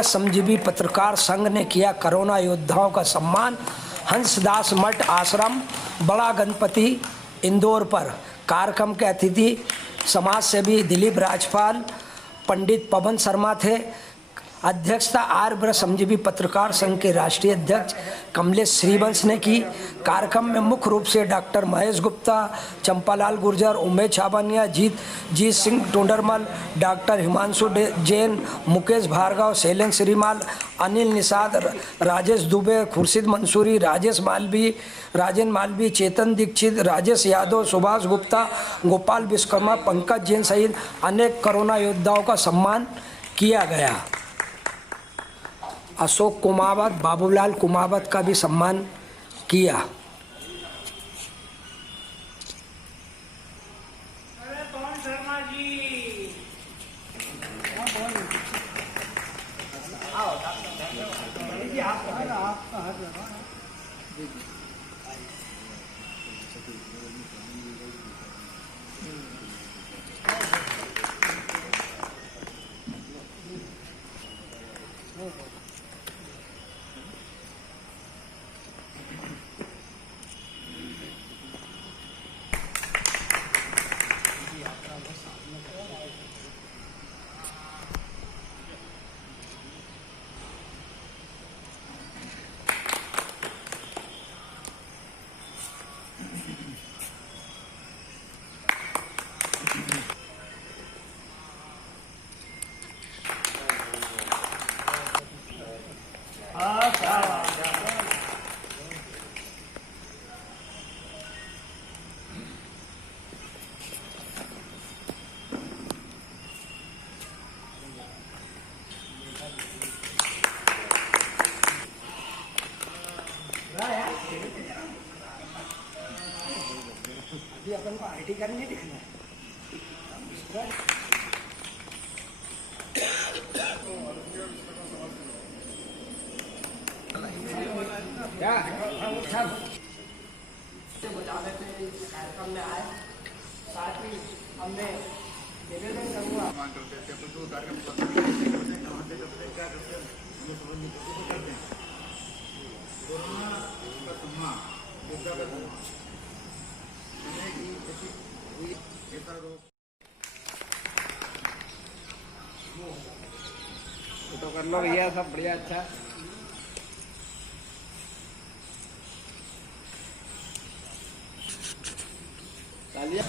आर्यव्रत श्रमजीवी पत्रकार संघ ने किया कोरोना योद्धाओं का सम्मान। हंसदास मठ आश्रम बड़ा गणपति इंदौर पर कार्यक्रम के अतिथि समाज सेवी दिलीप राजपाल, पंडित पवन शर्मा थे। अध्यक्षता आर्यव्रत श्रमजीवी पत्रकार संघ के राष्ट्रीय अध्यक्ष कमलेश श्रीवंश ने की। कार्यक्रम में मुख्य रूप से डॉक्टर महेश गुप्ता, चंपालाल गुर्जर, उमेश छाबनिया, जीत सिंह टोंडरमल, डॉक्टर हिमांशु जैन, मुकेश भार्गव, शैलेंद्र श्रीमाल, अनिल निषाद, राजेश दुबे, खुर्शीद मंसूरी, राजेंद्र मालवी, चेतन दीक्षित, राजेश यादव, सुभाष गुप्ता, गोपाल विश्वकर्मा, पंकज जैन सहित अनेक कोरोना योद्धाओं का सम्मान किया गया। अशोक कुमावत, बाबूलाल कुमावत का भी सम्मान किया। अभी अपन को आईटी कार्ड नहीं दिखना है। क्या कार्यक्रम में आए, साथ ही हमने निवेदन करूँगा तो कर लो भैया, सब बढ़िया। अच्छा तालियां।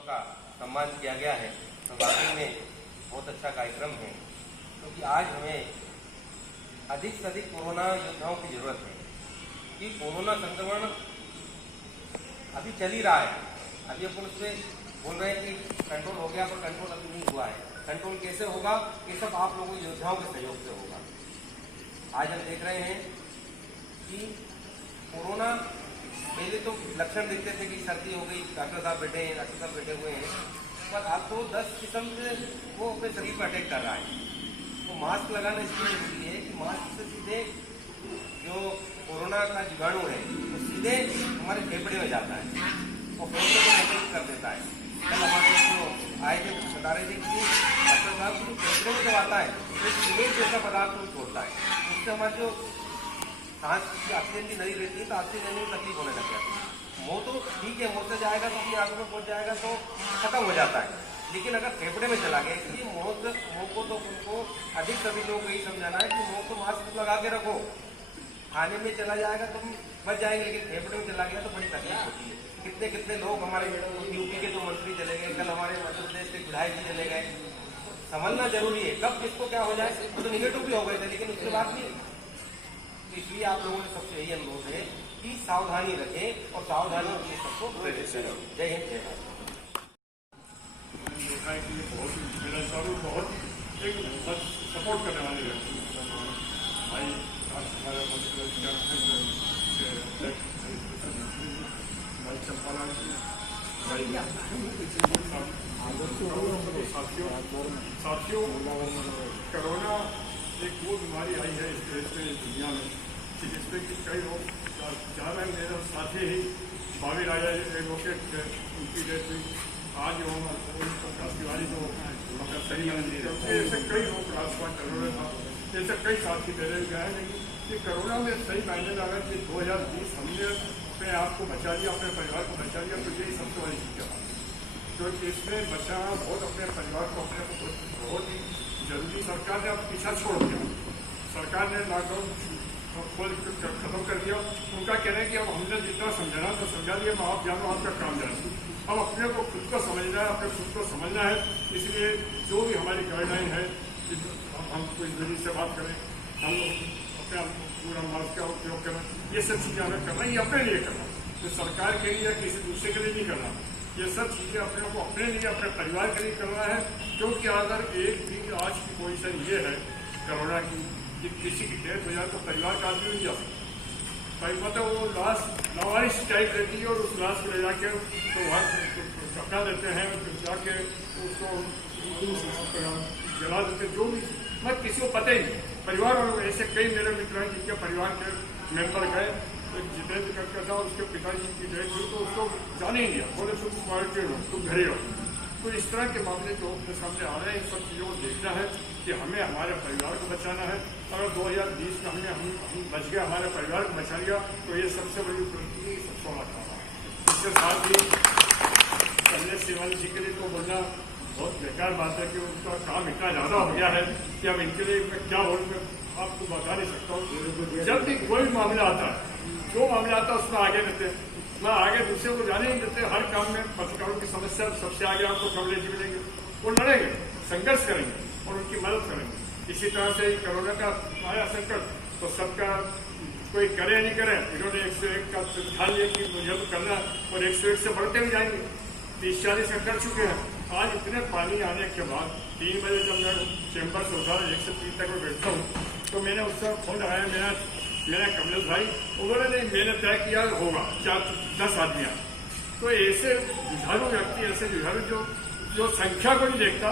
का सम्मान किया गया है तो वाकई में बहुत अच्छा कार्यक्रम है, क्योंकि आज हमें अधिक से अधिक कोरोना योद्धाओं की जरूरत है कि कोरोना संक्रमण अभी चल ही रहा है। अभी अपन उससे बोल रहे हैं कि कंट्रोल हो गया, पर कंट्रोल अभी नहीं हुआ है। कंट्रोल कैसे होगा? ये सब आप लोगों योद्धाओं के सहयोग से होगा। आज हम देख रहे हैं कि कोरोना पहले तो लक्षण देखते थे कि सर्दी हो गई, डॉक्टर साहब बैठे हैं, डॉक्टर साहब बैठे हुए हैं, पर अब तो 10 किस्म से वो अपने शरीर पर अटैक कर रहा है। तो मास्क लगाना इसलिए जरूरी है कि मास्क से सीधे जो कोरोना का जीवाणु है वो सीधे हमारे फेफड़े में जाता है और फेफड़े को अटैक कर देता है। कल हमारे जो आए थे वो बता रहे थे कि डॉक्टर साहब को फेफड़े में जब आता है तो सीमेंट जैसा पदार्थ को छोड़ता है, उससे हमारे जो सांस की ऑक्सीजन की नली रहती है तो ऑक्सीजन लेने में तकलीफ होने लग जाती है। मुँह तो ठीक है, मुँह से जाएगा तो अपनी आंखों में पहुँच जाएगा तो खत्म हो जाता है, लेकिन अगर फेफड़े में चला गया, इसलिए मुँह को तो उनको अधिक सभी लोग यही समझाना है कि मुँह को मास्क लगा के रखो। खाने में चला जाएगा तो हम बच जाएंगे, लेकिन फेफड़े में चला गया तो बड़ी तकलीफ होती है। कितने कितने लोग हमारे यूपी के 2 मंत्री चले गए, कल हमारे मध्य प्रदेश के विधायक जी चले गए। समझना जरूरी है कब किसको क्या हो जाए। तो निगेटिव भी हो गए थे, लेकिन उसके बाद भी इसलिए आप लोगों ने सबसे यही अनुरोध है कि सावधानी रखें और सावधानी अपने सबको। जय हिंद, जय भारत। देखा है कि ये बहुत मेरा सारू बहुत एक सपोर्ट करने वाले व्यक्ति भाई हमारा भाई चंपालाल जी भाई साथियों कोरोना एक वो बीमारी आई है इस देश में दुनिया में कि जिसमें कि कई लोग ज़्यादा मेरे साथी ही भावी राजा एडवोकेट उनकी डेथ हुई आज जो प्रकाश तिवारी जो मकर सही ऐसे कई लोग राजपाल करोड़े था ऐसे कई साथी मेरे गए हैं लेकिन ये कोरोना में सही मायने लगा कि 2020 हमने अपने आप को बचा लिया अपने परिवार को बचा लिया तो यही सबसे बड़ी चीज़ है क्योंकि इसमें बचाना बहुत अपने परिवार को अपने को बहुत ही जरूरी। सरकार ने अब पीछा छोड़ दिया, सरकार ने लॉकडाउन खोल खत्म कर दिया। उनका कहना है कि अब हमने जितना समझाना तो समझा दिया, आप जानो आपका काम जाना। अब अपने को खुद को समझना है, अपने खुद को समझना है। इसलिए जो भी हमारी गाइडलाइन है हम कोई जरिए से बात करें, हम अपने पूरा मास्क का उपयोग करें, ये सब चीज़ें हमें करना, ये अपने लिए करना, तो सरकार के लिए या किसी दूसरे के लिए नहीं करना। ये सब चीज़ें अपने को अपने लिए अपने परिवार के लिए करना है। क्योंकि अगर एक भी आज की पोजीशन ये है कोरोना की कि किसी की डेथ हो जाए तो परिवार का आदमी नहीं जा सकता। मतलब वो लाश लावारिस टाइप रहती है और उस लाश को ले जाके तो वहाँ कपड़ा देते हैं, जाके उसको जला देते, जो भी मत किसी को पता ही नहीं। परिवार और ऐसे कई मेरे मित्र हैं जिनके परिवार के मेंबर गए, जितेंद्र करके था उसके पिताजी की डेथ हुई तो उसको जाने ही दिया, बोले तुम क्वारंटीन हो, तुम घर ही रहो। तो इस तरह के मामले जो अपने सामने आ रहे हैं, इन सब चीज़ों को देखना है कि हमें हमारे परिवार को बचाना है। अगर 2020 में हम बच गया, हमारे परिवार को बचा लिया तो ये सबसे बड़ी उपलब्धि, सबसे बड़ा काम है। इसके साथ ही कमलेश सिवाल जी के लिए तो बोलना बहुत बेकार बात है कि उनका काम इतना ज़्यादा हो गया है कि अब इनके लिए मैं क्या बोलूँ, मैं आपको बता नहीं सकता हूँ। जब भी कोई मामला आता है, जो मामला आता है उसमें आगे रहते हैं, ना आगे दूसरे को जाने नहीं देते। हर काम में पत्रकारों की समस्या सबसे आगे आपको कमलेश जी मिलेंगे, वो लड़ेंगे, संघर्ष करेंगे और उनकी मदद करेंगे। इसी तरह से कोरोना का आया संकट तो सबका कोई करे या नहीं करे, इन्होंने 101 का ठान लिया कि मुझे तो करना और 101 से बढ़ते भी जाएंगे। 30-40 का कर चुके हैं। आज इतने पानी आने के बाद 3 बजे जब मैं चैम्बर से उठा 1 से 3 तक मैं बैठता हूँ तो मैंने उसका फोन लगाया, मेरा कमलेश भाई, उन्होंने नहीं, मैंने तय किया होगा 10 आदमी। तो ऐसे जुझारू व्यक्ति, ऐसे जुझारू जो संख्या को नहीं देखता,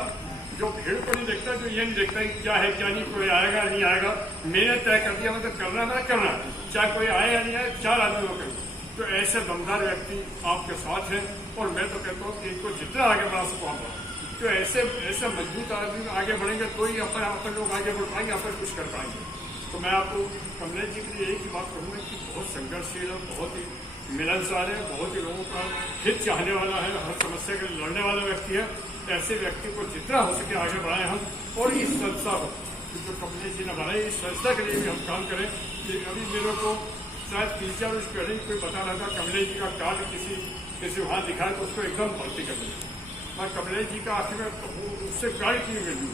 जो भीड़ को नहीं देखता, जो ये नहीं देखता कि क्या है क्या नहीं, कोई आएगा नहीं आएगा, मैंने तय कर दिया मतलब करना ना करना, चाहे कोई आए या नहीं आए, 4 आदमी को करें। तो ऐसे दमदार व्यक्ति आपके साथ हैं और मैं तो कहता हूँ कि इनको जितना आगे बढ़ा सको आप, तो ऐसे मजबूत आदमी आगे बढ़ेंगे तो ही अपन लोग आगे बढ़ पाएंगे, अपन कुछ कर पाएंगे। तो मैं आपको कमलेश जी के लिए यही बात करूँगा कि बहुत संघर्षशील है, बहुत ही मिलनसार है, बहुत ही लोगों का हित चाहने वाला है, हर समस्या के लड़ने वाला व्यक्ति है। ऐसे व्यक्ति को जितना हो सके आगे बढ़ाएं हम, और इस संस्था को जो कमलेश जी ने बनाई, इस संस्था के लिए भी हम काम करें। कि अभी मेरे को शायद 3-4 वर्ष पहले कोई बता रहा था कमलेश जी का कार्ड किसी वहाँ दिखाया तो उसको एकदम भर्ती कर दिया। मैं कमलेश जी का आखिर में उससे गाड़ी क्यों मिली,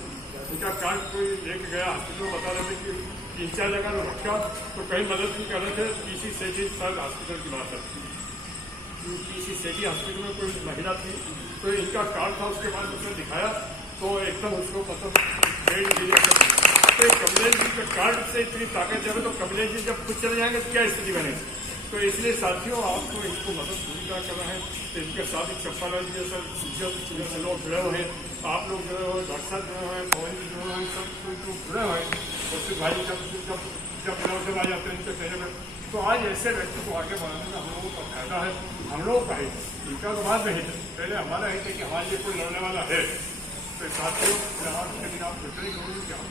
उनका कार्ड कोई लेके गया हॉस्पिटल, बता रहे थे कि 3-4 जगह रखा तो कहीं मदद नहीं कर रहे थे। पीसी सेठी शायद हॉस्पिटल की बात है, पीसी सेठी हॉस्पिटल में कोई महिला थी तो इनका कार्ड था, उसके बाद उसने दिखाया तो एकदम उसको मतलब बेड मिली। तो कमलेश जी के कार्ड से इतनी ताकत जब है तो कमलेश जी जब खुद चले जाएंगे तो क्या स्थिति बनेगी। तो इसलिए साथियों आपको इनको मदद पूरी तरह करना है। तो इनके साथ ही चप्पालाल जी जैसे लोग जुड़े हुए हैं, आप लोग जुड़े हुए, डॉक्टर साहब जुड़े हुए हैं, पवन जी जुड़े हुए हैं, सब लोग जुड़े हुए हैं। और फिर भाई जब बिना से आ जाते हैं इनके चेहरे में, तो आज ऐसे व्यक्ति को आगे बढ़ाने में हम लोगों का फायदा है, हम लोगों का हित, इनका तो बाद में हित है, पहले हमारा हित है कि हाँ ये कोई लड़ने वाला है। तो साथियों लेकिन आप फिक्र करूँगी कि हम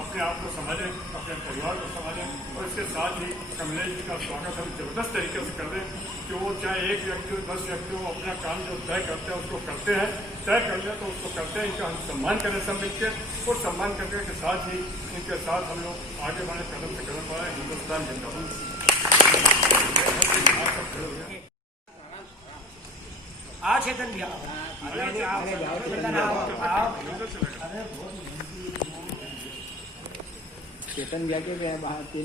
अपने आप को संभालें, अपने परिवार को संभालें और इसके साथ ही कमलेश जी का स्वागत हम जबरदस्त तरीके से कर दें कि वो चाहे 1 व्यक्ति हो 10 व्यक्ति हो, अपना काम जो तय करते हैं उसको करते हैं, तय कर लें तो उसको करते हैं। इनका हम सम्मान करें सब मिलकर, और सम्मान करने के साथ ही इनके साथ हम लोग आगे बढ़े, कदम से कदम बढ़ाएं। हिंदुस्तान जिंदाबाद। चेतन भैया चेतन भैया के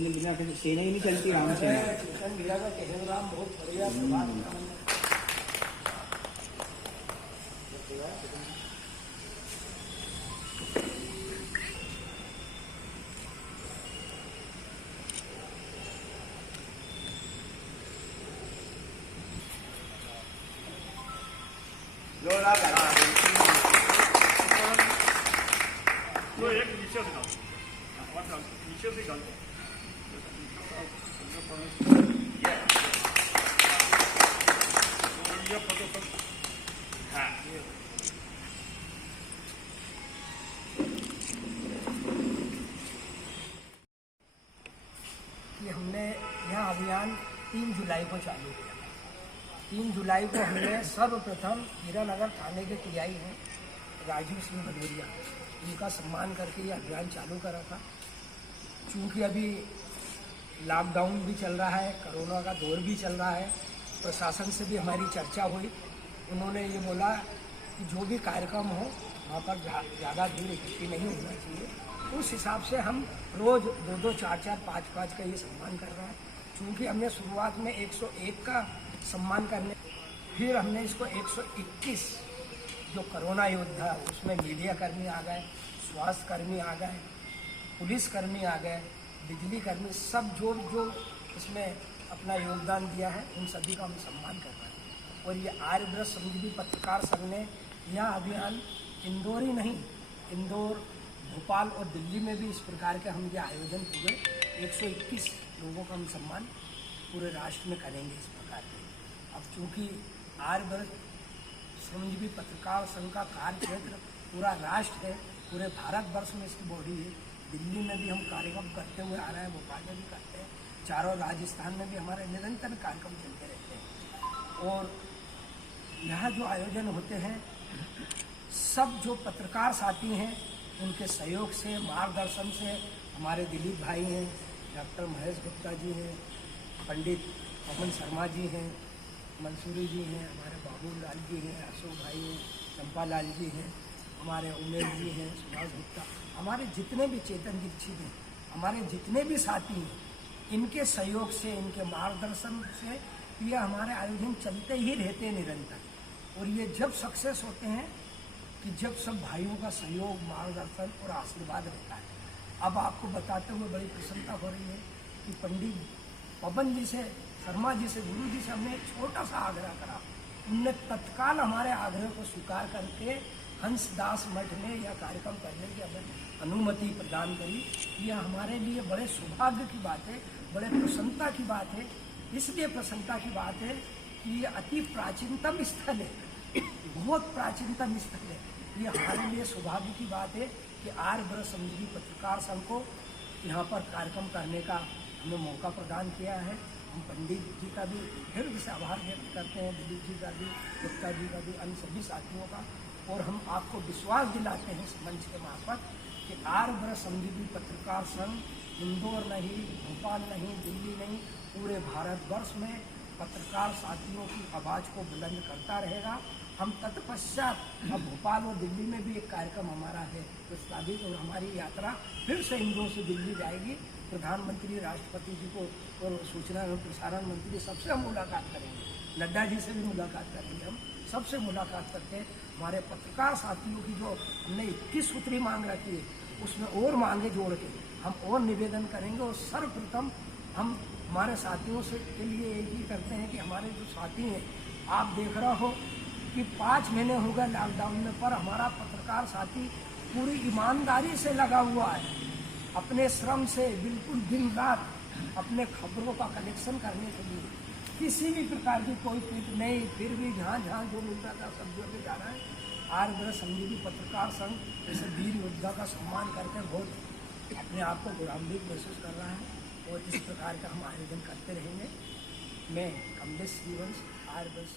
बिना सेना ही नहीं चलती राम से। चेतन भैया का कहना बहुत बढ़िया। तो एक नीचे से डालो, नीचे से डालो। ये फोटो सब हाँ कि हमने यह अभियान 3 जुलाई को चालू किया था। 3 जुलाई को हमने सर्वप्रथम हीरानगर थाने के टीआई हैं राजीव सिंह भदौरिया, उनका सम्मान करके ये अभियान चालू करा था। चूँकि अभी लॉकडाउन भी चल रहा है, कोरोना का दौर भी चल रहा है, प्रशासन से भी हमारी चर्चा हुई। उन्होंने ये बोला कि जो भी कार्यक्रम हो वहाँ पर ज़्यादा भीड़ इकट्ठी नहीं होना चाहिए। उस हिसाब से हम रोज़ 2-2, 4-4, 5-5 का ये सम्मान कर रहे हैं। चूँकि हमने शुरुआत में 101 का सम्मान करने, फिर हमने इसको 121 जो कोरोना योद्धा उसमें मीडिया कर्मी आ गए, स्वास्थ्य कर्मी आ गए, पुलिस कर्मी आ गए, बिजली कर्मी, सब जो इसमें अपना योगदान दिया है उन सभी का हम सम्मान कर रहे हैं। और ये आर्यव्रत श्रमजीवी पत्रकार संघ ने यह अभियान इंदौर ही नहीं, इंदौर, भोपाल और दिल्ली में भी इस प्रकार के हम ये आयोजन पूरे 121 लोगों का हम सम्मान पूरे राष्ट्र में करेंगे इस प्रकार के। अब चूँकि आर्यव्रत श्रमजीवी पत्रकार संघ का कार्य क्षेत्र पूरा राष्ट्र है, पूरे भारतवर्ष में इसकी बॉडी है। दिल्ली में भी हम कार्यक्रम करते हुए आ रहे हैं, भोपाल में भी करते हैं, चारों राजस्थान में भी हमारे निरंतर कार्यक्रम चलते रहते हैं। और यहाँ जो आयोजन होते हैं सब जो पत्रकार साथी हैं उनके सहयोग से, मार्गदर्शन से, हमारे दिलीप भाई हैं, डॉक्टर महेश गुप्ता जी हैं, पंडित पवन शर्मा जी हैं, मंसूरी जी हैं, हमारे बाबू लाल जी हैं, अशोक भाई हैं, चंपा लाल जी हैं, हमारे उमेश जी हैं, सुभाष गुप्ता, हमारे जितने भी चेतन दीक्षित हैं, हमारे जितने भी साथी हैं, इनके सहयोग से, इनके मार्गदर्शन से ये हमारे आयोजन चलते ही रहते हैं निरंतर। और ये जब सक्सेस होते हैं कि जब सब भाइयों का सहयोग, मार्गदर्शन और आशीर्वाद रहता है। अब आपको बताते हुए बड़ी प्रसन्नता हो रही है कि पंडित पवन जी से, शर्मा जी से, गुरु जी से हमने एक छोटा सा आग्रह करा, उनने तत्काल हमारे आग्रह को स्वीकार करके हंसदास मठ में यह कार्यक्रम करने की हमें अनुमति प्रदान करी। यह हमारे लिए बड़े सौभाग्य की बात है, बड़े प्रसन्नता की बात है। इसलिए प्रसन्नता की बात है कि ये अति प्राचीनतम स्थल है, बहुत प्राचीनतम स्थल है। ये हमारे लिए सौभाग्य की बात है कि आर्यव्रत श्रमजीवी पत्रकार संघ को यहाँ पर कार्यक्रम करने का हमें मौका प्रदान किया है। हम पंडित जी का भी हृदय से आभार व्यक्त करते हैं, दिलीप जी का भी, गुप्ता जी का भी, अन्य सभी साथियों का। और हम आपको विश्वास दिलाते हैं इस मंच के मार्फत कि आर्यव्रत श्रमजीवी पत्रकार संघ इंदौर नहीं, भोपाल नहीं, दिल्ली नहीं, पूरे भारतवर्ष में पत्रकार साथियों की आवाज़ को बुलंद करता रहेगा। हम तत्पश्चात अब भोपाल और दिल्ली में भी एक कार्यक्रम हमारा है प्रस्तावित, और हमारी यात्रा फिर से इंदौर से दिल्ली जाएगी। प्रधानमंत्री, राष्ट्रपति जी को और सूचना एवं प्रसारण मंत्री सबसे हम मुलाकात करेंगे, नड्डा जी से भी मुलाकात करेंगे। हम सबसे मुलाकात करके हमारे पत्रकार साथियों की जो हमने 21 सूत्री मांग रखी है उसमें और मांगे जोड़ के हम और निवेदन करेंगे। और सर्वप्रथम हम हमारे साथियों से के लिए एक ही करते हैं कि हमारे जो साथी हैं, आप देख रहे हो कि 5 महीने हो गए लॉकडाउन में, पर हमारा पत्रकार साथी पूरी ईमानदारी से लगा हुआ है, अपने श्रम से बिल्कुल दिन रात अपने खबरों का कलेक्शन करने के लिए किसी भी प्रकार की कोई ट्वीट नहीं, फिर भी जहाँ जहाँ जो मिल रहा था सब जो भी जा रहा है। आर्यव्रत श्रमजीवी पत्रकार संघ जैसे वीर योद्धा का सम्मान करके बहुत अपने आप को गौरवान्वित महसूस कर रहा है और इस प्रकार का हम आयोजन करते रहेंगे। मैं कमलेश श्रीवंश, आर्यव्रत